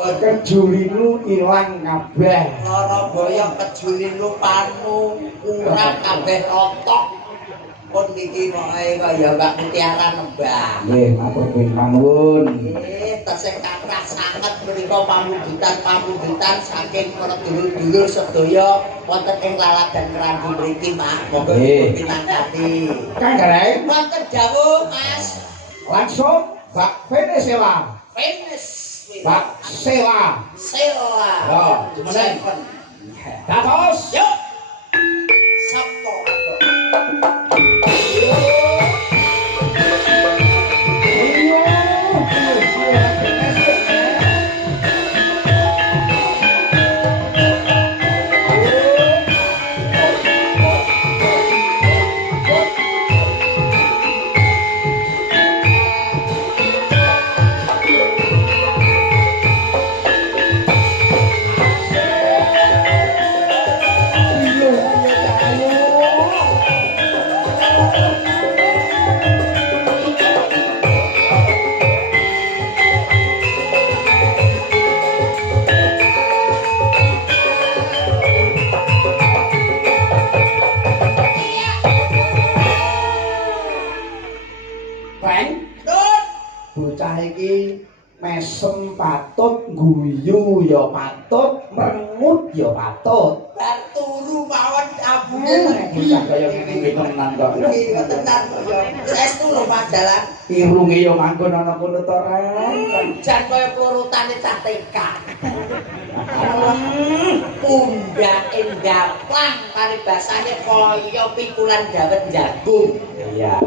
Kejulinu ilang kabeh. Lara boyong kejulinu panu kurang kabeh otok. Pun iki wae kaya Mbak Mutiara nembang. Nggih, matur nuwun. Tesih kathah sanget menika pamundutan saking para dulur-dulur sedaya wonten ing Laladan Kerambi mriki, Pak. Monggo pinangkati. Kang Gareng, wonten dawuh, Mas. langsung Mbak Venezuela. Mbak Sela. Yo, Jemenen. dados. Yuk. Sabto. Bocah iki mesem patut, guyu ya patut, merengut ya patut. Bar turu mawon abune. Bocah kaya ngene iki tenan kok. Iya tenan kaya. Saestu lho padalan. Irunge ya manggon ana kono to, Ren. Jan kaya plurutane cah TK. Pundake ndaplang paribasane kaya pikulan dawet jagung. Iya.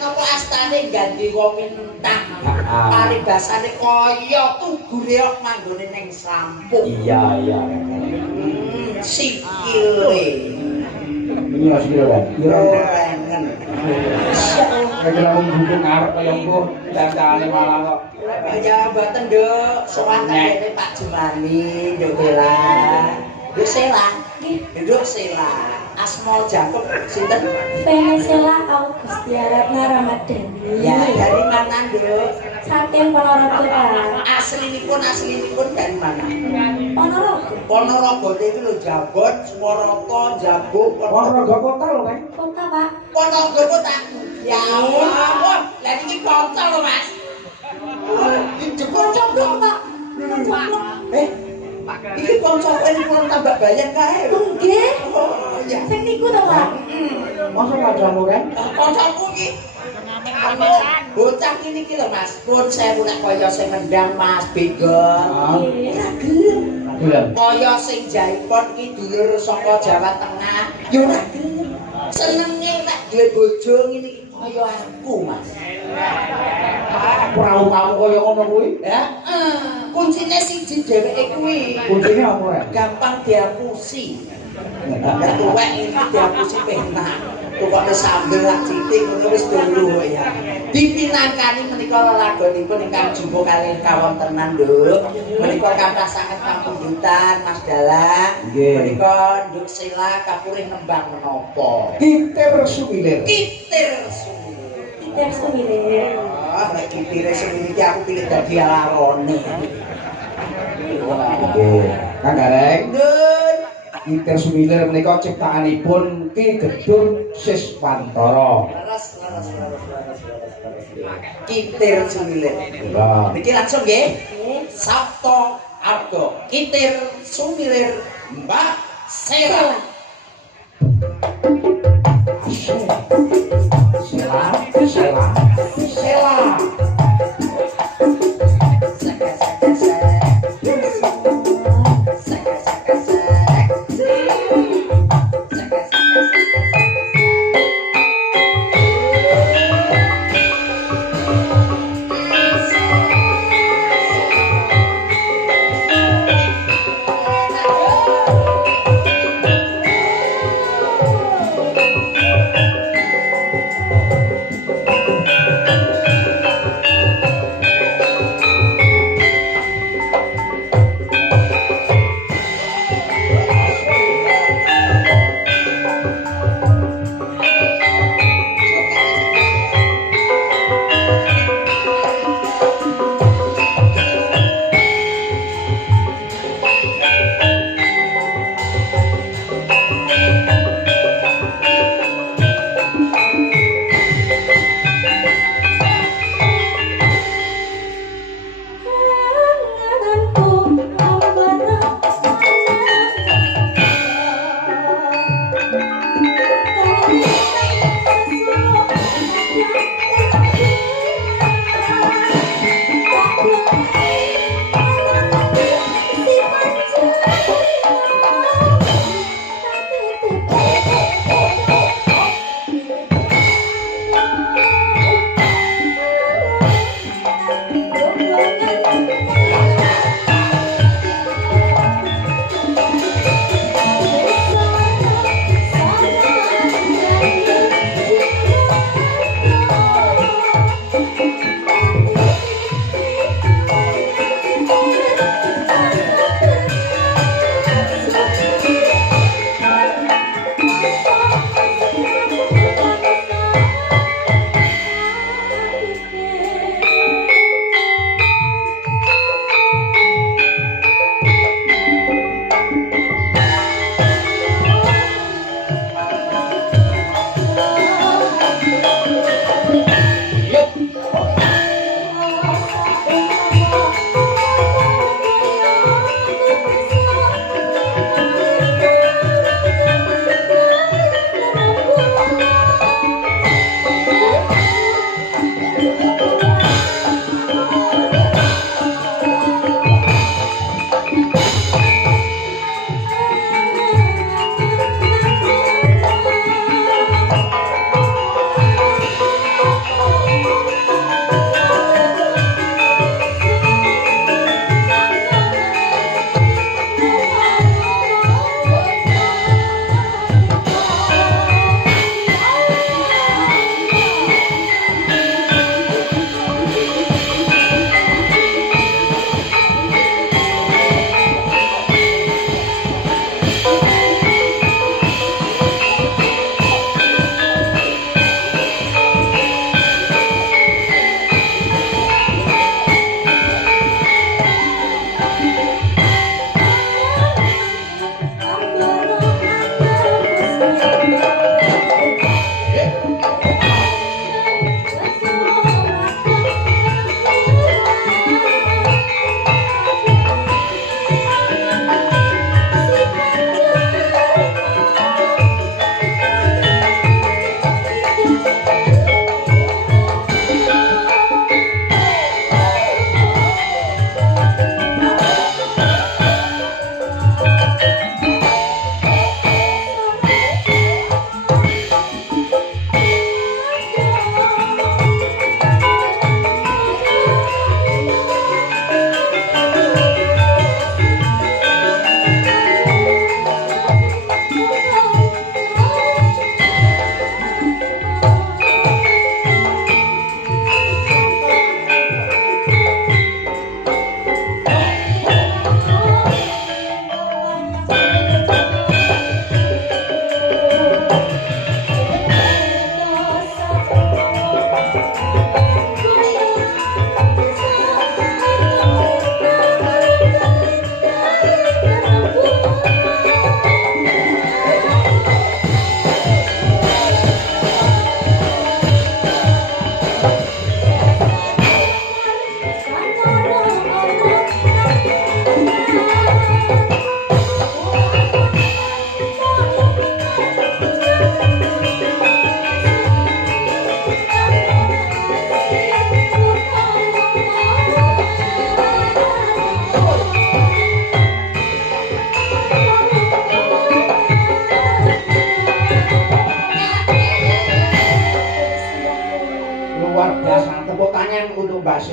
Napa astane ganti wong mentah. Paribasane kaya tugure kok manggone ning sampung. Iya. Sikile. Iya sikile, Ren. Rengen. Kaya wong dukung arep kaya engko dandane malah kok. Ya mboten, Nduk. Sowan kene Pak Jumani, Nduk Bela. Nduk Sela. Nduk Sela. Asma Jakob sinten? Venezuela Augustiaratna Ramadhani. Ya, dari mana, Nduk? Saking Ponorogo, Pak. Aslinipun dari mana? Ponorogo. Ponorogo itu lho Jabon, Sumaroko, Jabung, Ponorogo kota lho, Kang. Kota, Pak. Ponorogo kota. Ya Allah, lah iki kota lho, Mas. Iki jebul Coblok, Pak. Iki kanca ini pun tambah bayang kae. Nggih. Oh, ya. Sing niku to, Pak. Masa kancamu, Ren? Kancaku iki bocah ini iki lho Mas. Pun sewu nek kaya sing ngendang Mas Begon. Ora gelem. Kaya sing jaipon iki dulur saka Jawa Tengah. Ya ora gelem. Senenge nek duwe bojo ngene iki kaya aku, Mas. Perahu-perahu kaya ngono kuwi? Heeh. Kuncine siji dheweke kuwi. Kuncine apa, Ren? Gampang diapusi. Nek tuwek iki diapusi penak. Pokoke sambel lak citik ngono wis dulu ya. Dipinangkani menika lelagonipun ingkang jumbo kalih kawontenan, Nduk. Menika kathah sanget pamundutan Mas Dalang. Menika Nduk Sela kapurih nembang menapa? Kitir Sumilir. Kitir Sumilir. Kitir Sumilir. Ah, nek kitir Sumilir iki aku pilih dadi alarone. Nggih. Kang Gareng. Nduk. Kitir Sumilir menika ciptaanipun Ki Gedung Siswantara. Leres. Kitir Sumilir. Lah, Niki langsung nggih. Sabto Ardo. Kitir Sumilir Mbak Sela. Sela.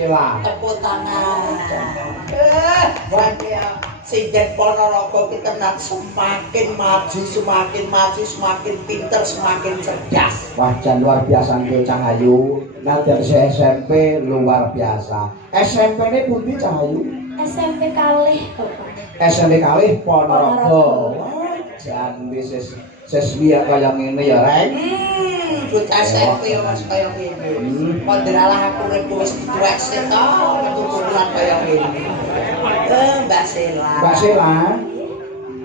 Sela. Tepuk tangan. Wah, Sinden Ponorogo kita semakin maju, semakin pinter, semakin cerdas. Wah, jan luar biasa nggih Cahayu. Nadyan SMP luar biasa. SMP ini pundi Cahayu? SMP kalih, Bapak. SMP kalih Ponorogo. Wah, jan wis seswiya kaya ngene ya, Rek. Bocah SMP ya Mas kaya ngene. Moderalah aku rek wis tuwek sik to, keturunan kaya ngene. Mbak Sela. Mbak Sela.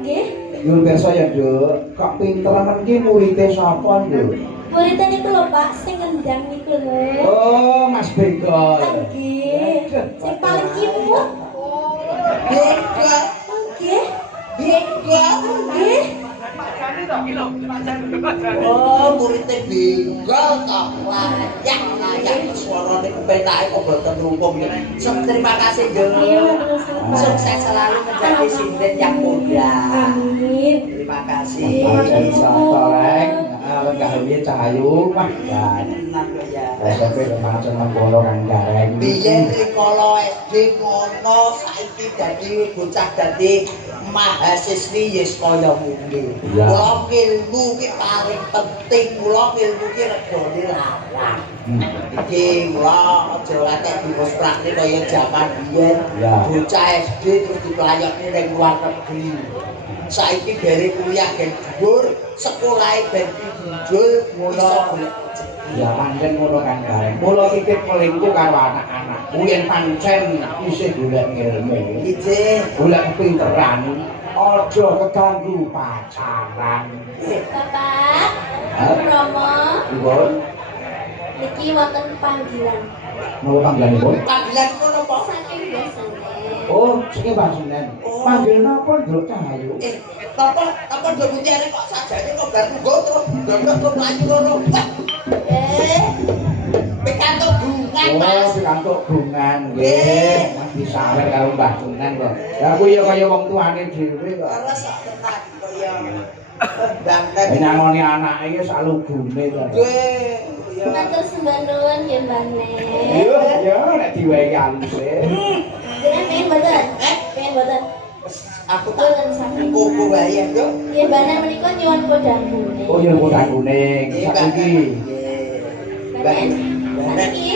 Nggih. Nyuwun pirsa ya, Nduk. Kok pinteremen ki muridé sapa, Nduk? Muridnya niku lho Pak, sing ngendang niku lho. Oh, Mas Bengkol. Nggih. Sing paling imut. Beda, Nggih. beda. Nggih. Oh, muridnya bengkel kok layak suaranya kepetake kok boten rumpung ya. Terima kasih Jo. Sukses selalu menjadi sinden yang muda. Amin. Terima kasih. Pancen sapa, Rek? Lenggah piye Cahayu, Pak? Tenan lho ya. SMP kemarin mengkono kan gareng. Biyen rikala SD ngono saiki dadi bocah dadi mahasiswi yes kaya ngene. Iya. Mula ilmu ki paling penting, mula ilmu ki regane larang. Iki mula aja latek diwos praktik kaya jaman biyen. Iya. Bocah SD terus diplayokne ning luar negeri. Saiki dari kuliah gen dhuwur, sekolahe ben dijul Mula ya pancen ngono kan gareng. Mula titip pelingku karo anak-anakku yen pancen isih golek ilmu. iki Golek kepinteran, aja keganggu pacaran. Bapak, Hah? Romo, Ibu, niki wonten panggilan. mau panggilanipun? panggilan ngono apa? Saking biasane. Oh, sing Pak Sunan. Oh. Panggil napa, Nduk Cahayu? Apa do mutiare kok sajane kok bar tunggu terus ndondok terus mlayu ngono. Pikantuk bungan, Oh, Mas. pikantuk bungan nggih. Mas disawer karo Mbah Sunan kok. Lah kuwi ya kaya wong tuane dhewe kok. Ora sak tenan kaya banget. Nyangoni anake iki sak lugune to. Ya. Matur sembah nuwun nggih Mbah Nek. Yo, yo nek diwehi aluse. Jenengan pengen mboten? Pengen mboten? Aku tak Mboten saking. kuku bayang yo. Nggih Mbah Nek menika nyuwun podang kuning. Oh, ya kuning kuning. Saiki. Mbah Nek, sakniki.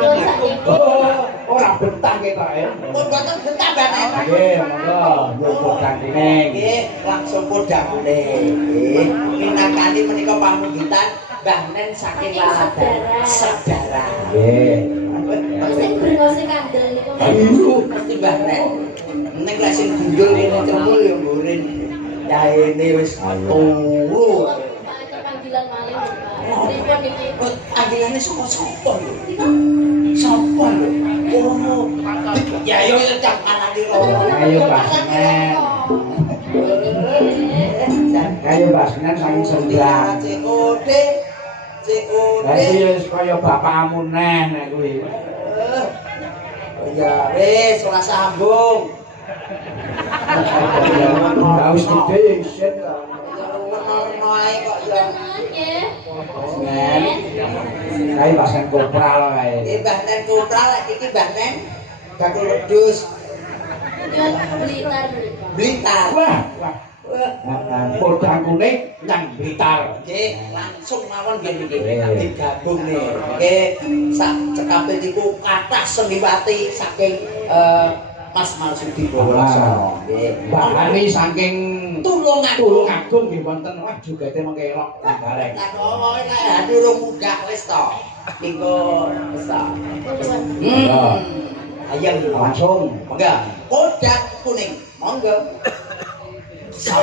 Nyuwun saking. Oh, ora betah ketoke. Pun boten betah banen. Nggih, monggo. Yo kuning kuning. Nggih, langsung podang kuning. Nggih, minangkani menika pamunggitan Mbah Nen saking Laladan saudara. Nggih. Sing brengose kandel niku. Ayo, mesti Mbah Nen. Nek lek sing gundul kene cemul ya mburin. Yaene wis turu. Panggilan malih Bapak. Pripun niki? Anggilane sapa lho? Sapa lho? Oh. Ya yo cak anane rono. Ayo Pak Sunan. Ayo Pak Sunan saking sembilan. COD. Lah iki ya wis kaya bapakmu neh nek kuwi. Ya wis ora sambung. Lah wis gede isin lah. Ngono ae kok ya. Nggih. Nen. Kae pasen kopral kae. Iki Mbah Nen Putra lek iki Mbah Nen bakul wedhus Nyuwun Blitar mriku. Blitar. Wah, wah. Podang kuning nang Blitar. Nggih, langsung mawon nggih niki Nggih. digabung nih. Nggih, sak cekape niku kathah seniwati saking Mas Marsudi Bawalaksono. Nggih. Mbak Hani saking Tulungagung. Tulungagung nggih wonten wah jugete mengkelok bareng. Lah kok lek hati urung munggah wis to. Niku wis to. Ayam Langsung. monggo. Podang kuning. Monggo. Ya.